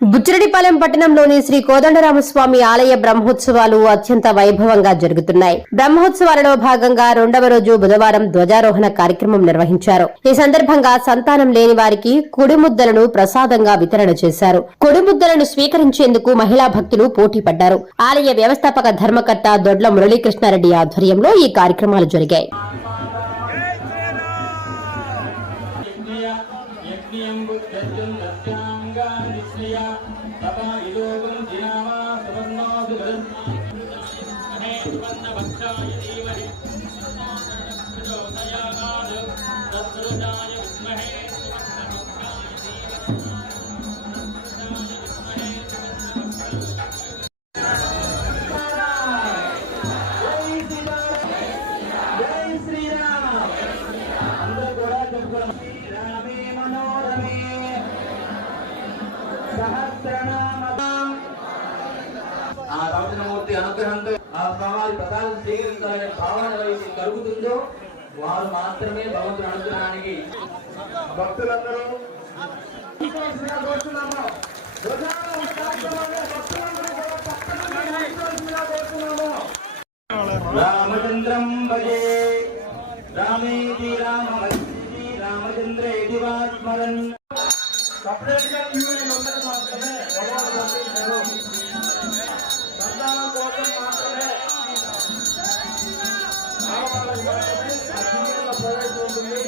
బుచ్చిరెడ్డిపాలెం పట్టణంలోని శ్రీ కోదండరామస్వామి ఆలయ బ్రహ్మోత్సవాలు అత్యంత వైభవంగా జరుగుతున్నాయి. బ్రహ్మోత్సవాలలో భాగంగా 2వ రోజు బుధవారం ధ్వజారోహణ కార్యక్రమం నిర్వహించారు. ఈ సందర్భంగా సంతానం లేని వారికి కుడిముద్దలను ప్రసాదంగా వితరణ చేశారు. కుడిముద్దలను స్వీకరించేందుకు మహిళా భక్తులు పోటీ పడ్డారు. ఆలయ వ్యవస్థాపక ధర్మకర్త దొడ్ల మురళీకృష్ణారెడ్డి ఆధ్వర్యంలో ఈ కార్యక్రమాలు జరిగాయి. ఆ రామచంద్రమూర్తి అనుగ్రహంతో ఆ స్వామి ప్రసాదం స్వీకరించాలనే భావన ఎవరైతే కలుగుతుందో వారు మాత్రమే భగవంతుని అనుగ్రహానికి భక్తులందరూ రామచంద్రం భజే రామేతి రామభక్తి రామచంద్రేతి వా స్మరన్. సపరేట్గా క్యూలో ఉన్నది మాత్రమే భగవాన్ పంపించారు. సంతానం కోసం మాత్రమే ప్రవేశం ఉంటుంది.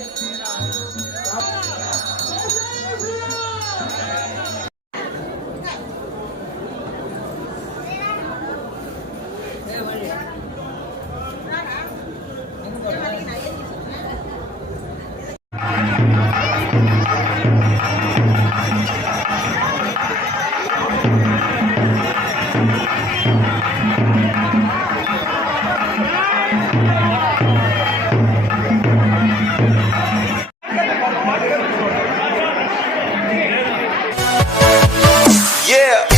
Yeah.